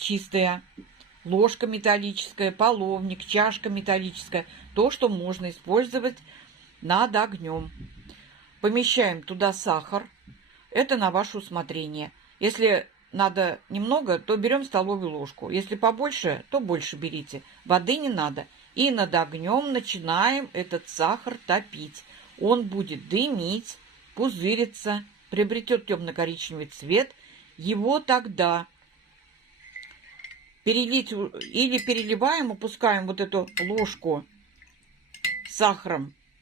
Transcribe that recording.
чистая, ложка металлическая, половник, чашка металлическая, то, что можно использовать над огнем. Помещаем туда сахар, это на ваше усмотрение. Если надо немного, то берем столовую ложку. Если побольше, то больше берите. Воды не надо. И над огнем начинаем этот сахар топить. Он будет дымить, пузыриться, приобретет темно-коричневый цвет. Его тогда перелить или переливаем, опускаем вот эту ложку с сахаром